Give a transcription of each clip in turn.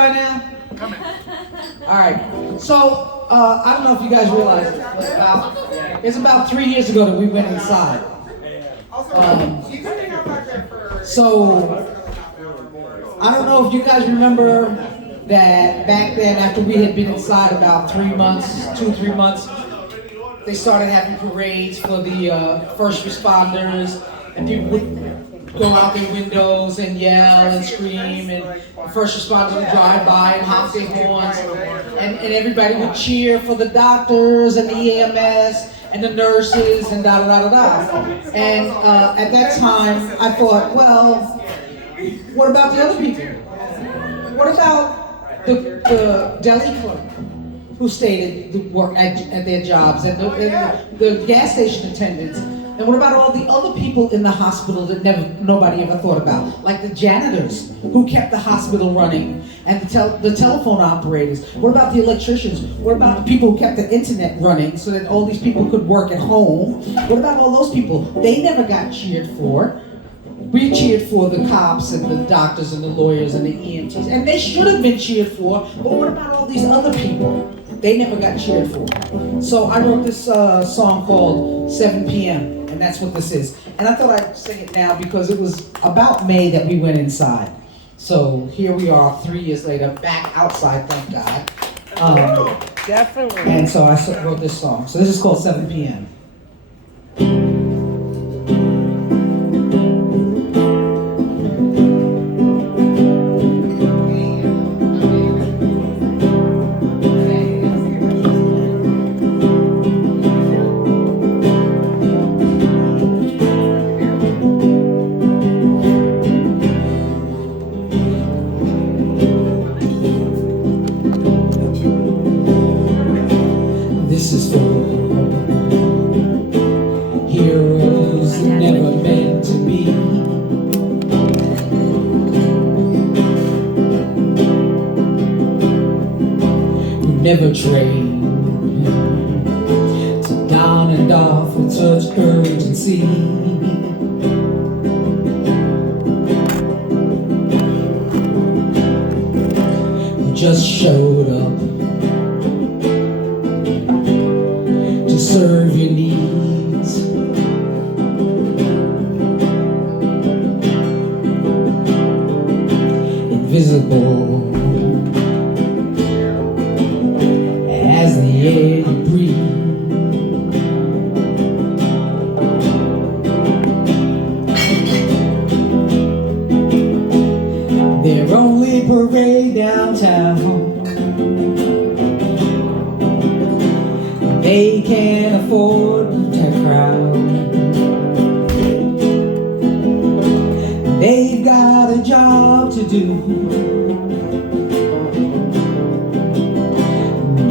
by now? All right. So I don't know if you guys realize it. It's about 3 years ago that we went inside. So I don't know if you guys remember that back then, after we had been inside about 3 months, 2-3 months, they started having parades for the first responders, and people would go out their windows and yell and scream, and the first responders would drive by and honk their horns, and everybody would cheer for the doctors and the EMS and the nurses and da-da-da-da-da. And at that time, I thought, well, what about the other people? What about the deli clerk who stayed at work at their jobs, and the gas station attendants? And what about all the other people in the hospital that nobody ever thought about? Like the janitors who kept the hospital running, and the telephone operators. What about the electricians? What about the people who kept the internet running so that all these people could work at home? What about all those people? They never got cheered for. We cheered for the cops and the doctors and the lawyers and the EMTs, and they should have been cheered for, but what about all these other people? They never got cheered for. So I wrote this song called 7 p.m., and that's what this is. And I thought I'd sing it now because it was about May that we went inside. So here we are 3 years later, back outside, thank God. Definitely. And so I wrote this song. So this is called 7 p.m. This is for heroes that never meant to be. Who never trained to down and off with such urgency. Who just showed up to serve your needs. Invisible as the air you breathe. Their only parade downtown. They can't afford to crowd. They've got a job to do.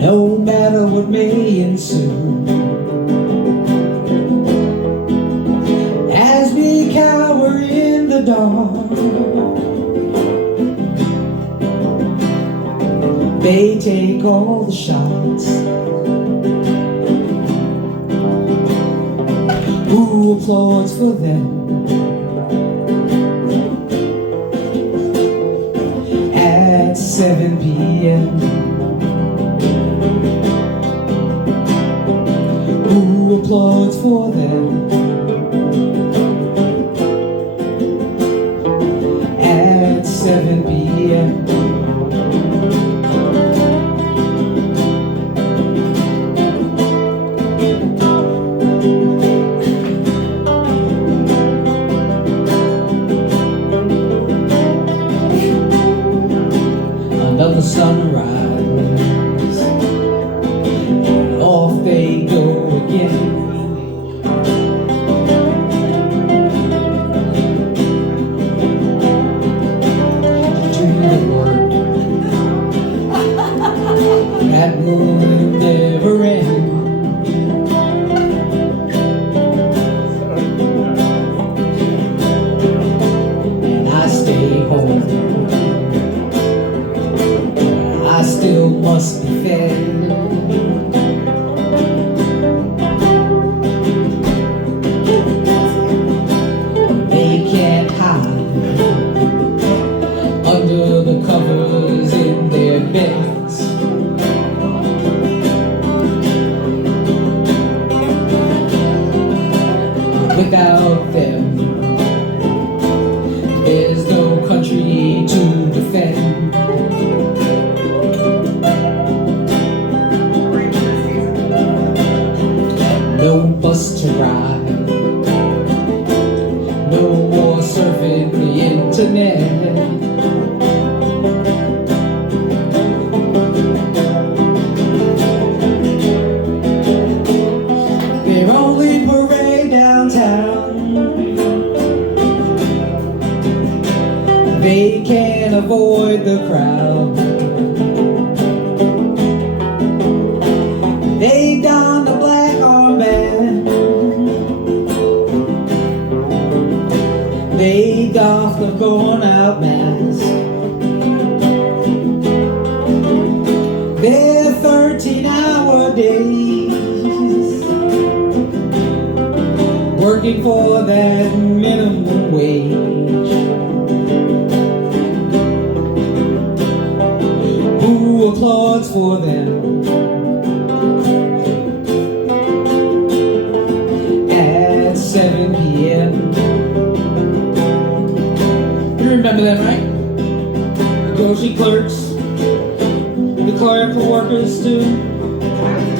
No matter what may ensue. As we cower in the dark, they take all the shots. Who applauds for them? At 7 p.m. Who applauds for them? At 7 p.m. Another sunrise, and off they go again. Do the work that will never end. And I stay home. I still must be fed. They can't hide under the covers in fed. No bus to ride, no more surfing the internet. Their only parade downtown, they can't avoid the crowd. They don the black armband, they doff the worn out mask. They're 13-hour days, working for that minimum wage. Who applauds for them? At 7 p.m. You remember them, right? The grocery clerks, the clerical workers too,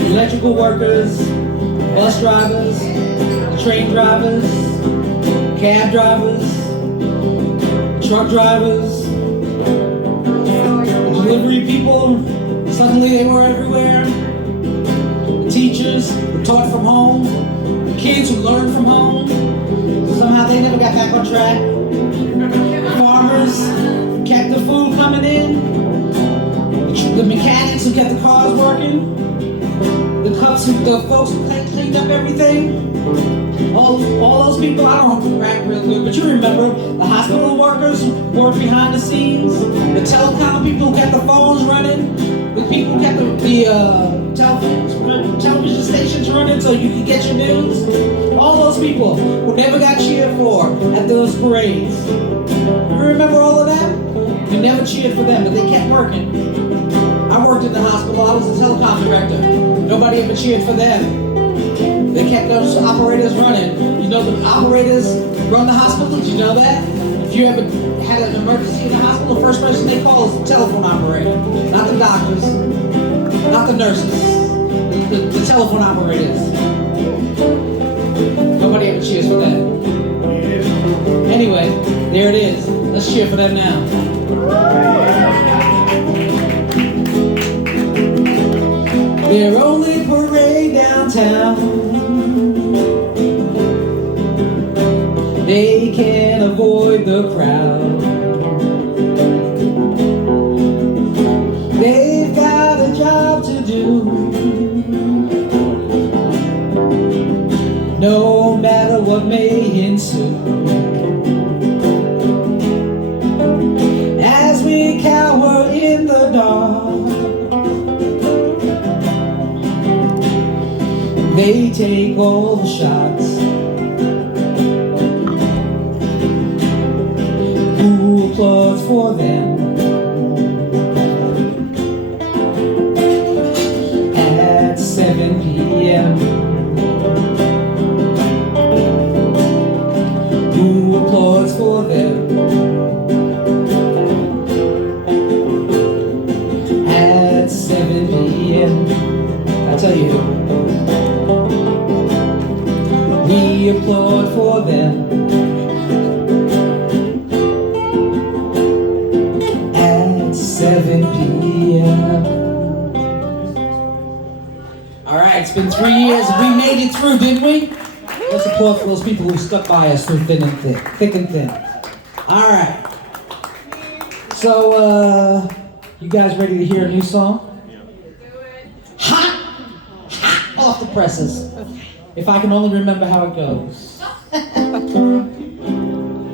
electrical workers, bus drivers, train drivers, cab drivers, truck drivers, delivery people. Suddenly they were everywhere. The teachers who taught from home, the kids who learned from home. Somehow they never got back on track. Farmers kept the food coming in. The mechanics who kept the cars working. The folks who cleaned up everything. All those people, I don't know rap real good, but you remember the hospital workers who worked behind the scenes, the telecom people who kept the phones running, the people who kept the television stations running so you could get your news. All those people who never got cheered for at those parades. You remember all of that? You never cheered for them, but they kept working. I worked in the hospital, I was a telecom director. Nobody ever cheered for them. They kept those operators running. You know the operators run the hospital, did you know that? If you ever had an emergency in the hospital, the first person they call is the telephone operator. Not the doctors, not the nurses, the telephone operators. Nobody ever cheers for them. Anyway, there it is. Let's cheer for them now. Their only parade downtown, they can't avoid the crowd. They've got a job to do, no matter what may ensue. As we cower in the dark, they take all the shots. Who applauds for them? At 7 p.m. Who applauds for them? At 7 p.m. I'll tell you who. We applaud for them at 7 p.m. All right, it's been 3 years. We made it through, didn't we? Let's applaud for those people who stuck by us through thick and thin. All right. So, you guys ready to hear a new song? Hot off the presses. If I can only remember how it goes. Do you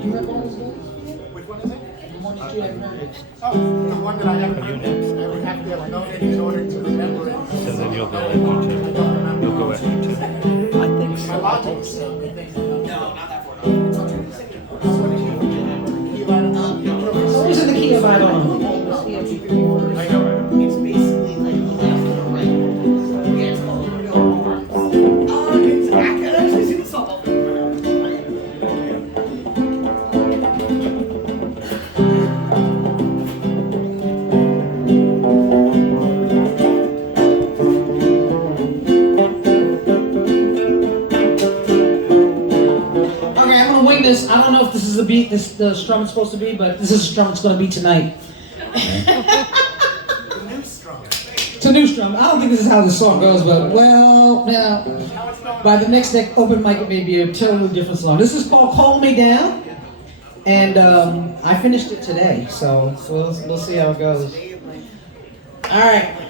remember how it goes? Which one is it? The one that you haven't heard. Oh, the one that I haven't heard. I would have to have known it in order to remember it. So then you'll go at YouTube. You'll go at YouTube. I think so. No, not that far. Where's in the key of I don't know? I know, right? It's basically like left or right. Yeah, it's called I can actually see the song. date the strum is supposed to be, but this is the strum it's going to be tonight. It's a new strum. I don't think this is how the song goes, but well, yeah. By the next open mic, it may be a totally different song. This is called "Calm Me Down," and I finished it today, so we'll see how it goes. All right.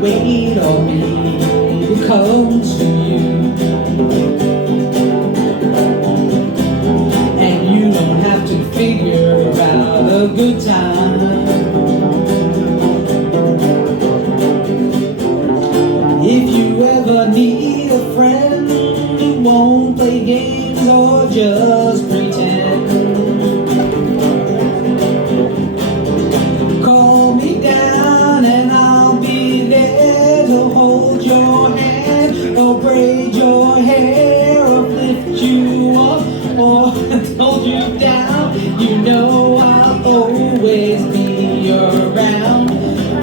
Wait on me to come to you, and you don't have to figure out a good time. If you ever need a friend who won't play games or just pretend, call me down and I'll be there to hold your hand, or braid your hair, or lift you up, or hold you down. You know I'll always be around.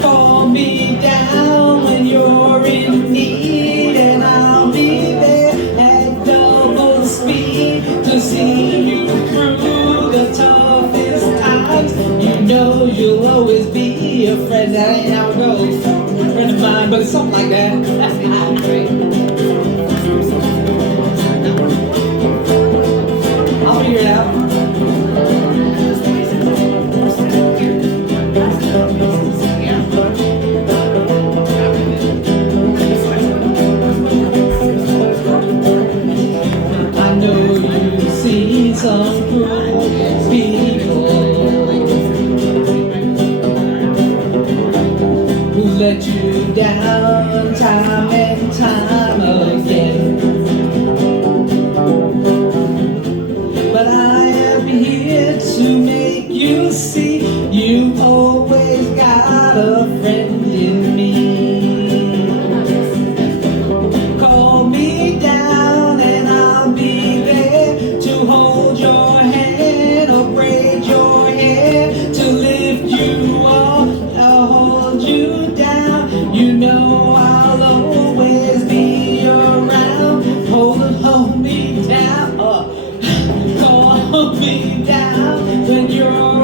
Call me down when you're in need, and I'll be there at double speed to see you through the toughest times. You know you'll always be a friend. That ain't how it goes. A friend of mine, but it's something like that. I'll figure it out. I know you've seen some cruel people who let you down time and time again. But I am here to make you see you've always got a friend in me. Call me down and I'll be there to hold your hand or braid your hair, to lift you up, hold you down. You know I'll always be around. Hold me down, call me down when you're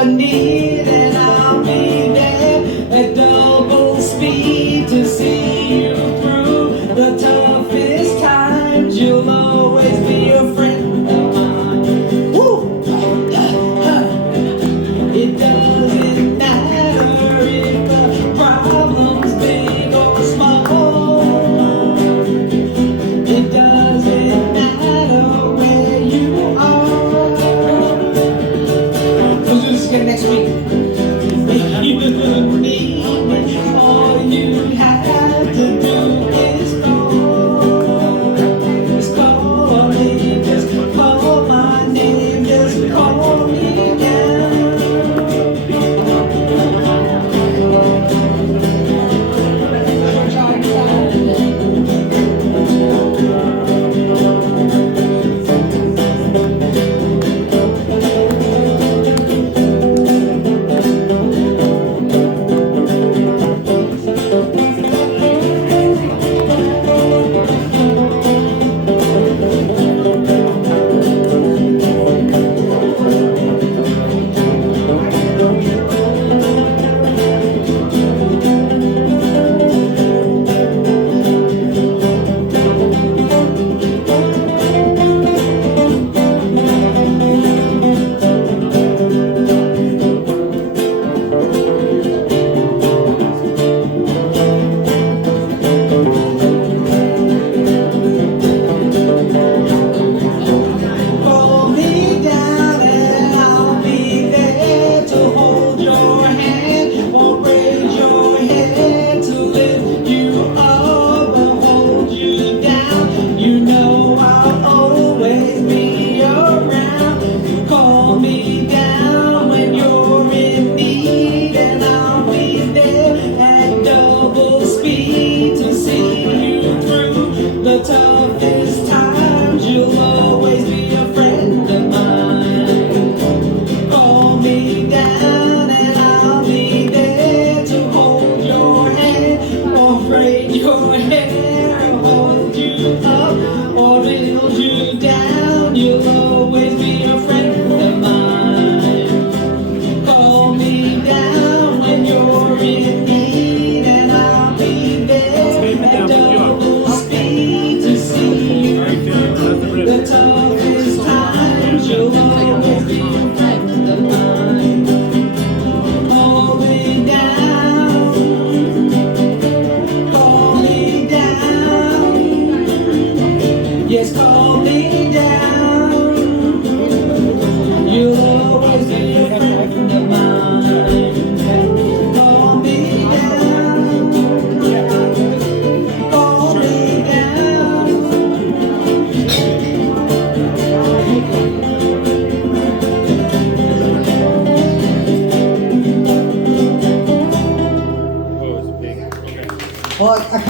in need, and I'll be there at double speed to see you through the toughest times. You'll always be a friend of mine.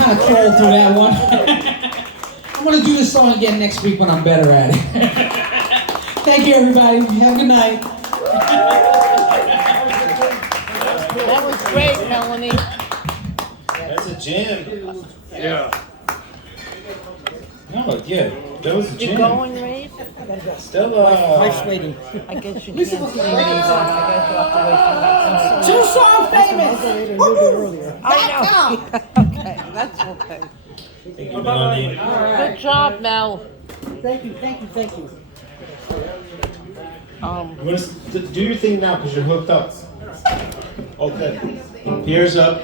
kind of trolled through that one. I'm gonna do this song again next week when I'm better at it. Thank you, everybody. Have a good night. That was great, Melanie. That's a jam. Yeah. No, yeah, that was a You jam. going, Reed? Still, Nice lady. I guess you can't sing these. I guess you'll have to wait for that. Two song famous. I know. Okay, that's okay. thank you, Melanie. Good job, Mel. Thank you. You want to do your thing now because you're hooked up. Okay. Ears up.